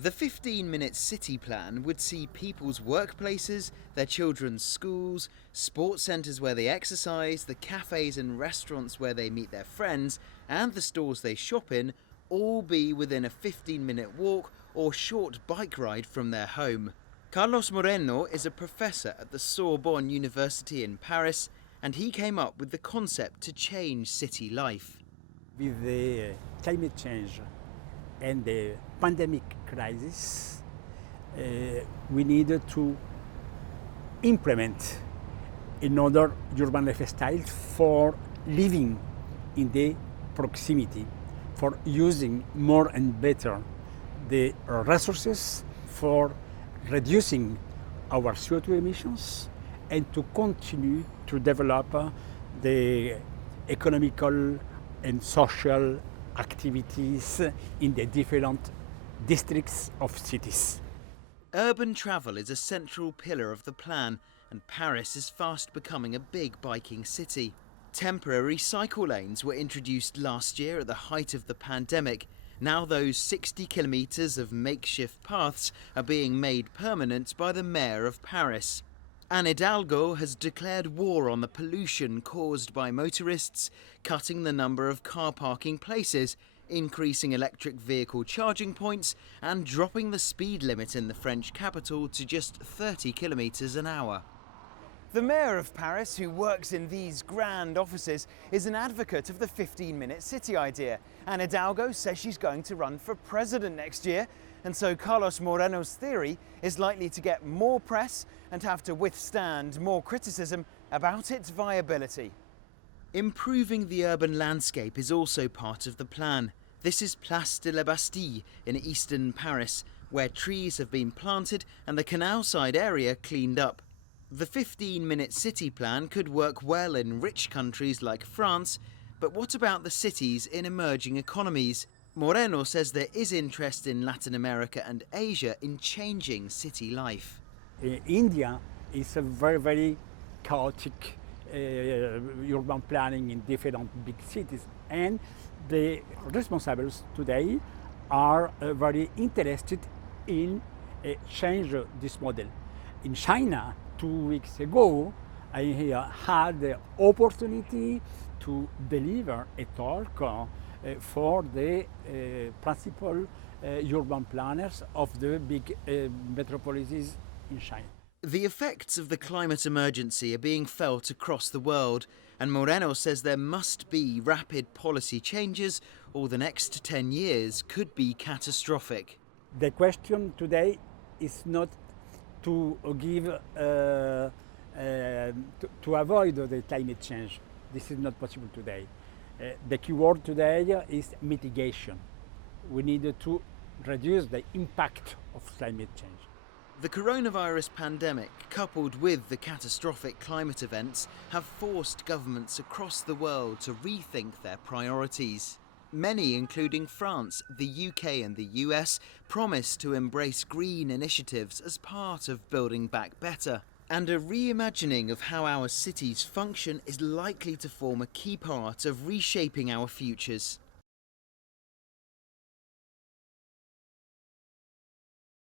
The 15-minute city plan would see people's workplaces, their children's schools, sports centres where they exercise, the cafes and restaurants where they meet their friends, and the stores they shop in all be within a 15-minute walk or short bike ride from their home. Carlos Moreno is a professor at the Sorbonne University in Paris, and he came up with the concept to change city life. With the climate change and the pandemic crisis, we needed to implement another urban lifestyle for living in the proximity, for using more and better the resources, for reducing our CO2 emissions, and to continue to develop the economical and social activities in the different districts of cities. Urban travel is a central pillar of the plan, and Paris is fast becoming a big biking city. Temporary cycle lanes were introduced last year at the height of the pandemic. Now those 60 kilometres of makeshift paths are being made permanent by the mayor of Paris. Anne Hidalgo has declared war on the pollution caused by motorists, cutting the number of car parking places, increasing electric vehicle charging points, and dropping the speed limit in the French capital to just 30 kilometres an hour. The mayor of Paris, who works in these grand offices, is an advocate of the 15-minute city idea. Anne Hidalgo says she's going to run for president next year, and so Carlos Moreno's theory is likely to get more press and have to withstand more criticism about its viability. Improving the urban landscape is also part of the plan. This is Place de la Bastille in eastern Paris, where trees have been planted and the canal side area cleaned up. The 15-minute city plan could work well in rich countries like France, but what about the cities in emerging economies? Moreno says there is interest in Latin America and Asia in changing city life. India is a very, very chaotic urban planning in different big cities, and the responsibles today are very interested in change this model. In China, 2 weeks ago, I had the opportunity to deliver a talk for the principal urban planners of the big metropolises in China. The effects of the climate emergency are being felt across the world, and Moreno says there must be rapid policy changes or the next 10 years could be catastrophic. The question today is not to give to avoid the climate change. This is not possible today. The key word today is mitigation. We need to reduce the impact of climate change. The coronavirus pandemic, coupled with the catastrophic climate events, have forced governments across the world to rethink their priorities. Many, including France, the UK and the US, promise to embrace green initiatives as part of building back better. And a reimagining of how our cities function is likely to form a key part of reshaping our futures.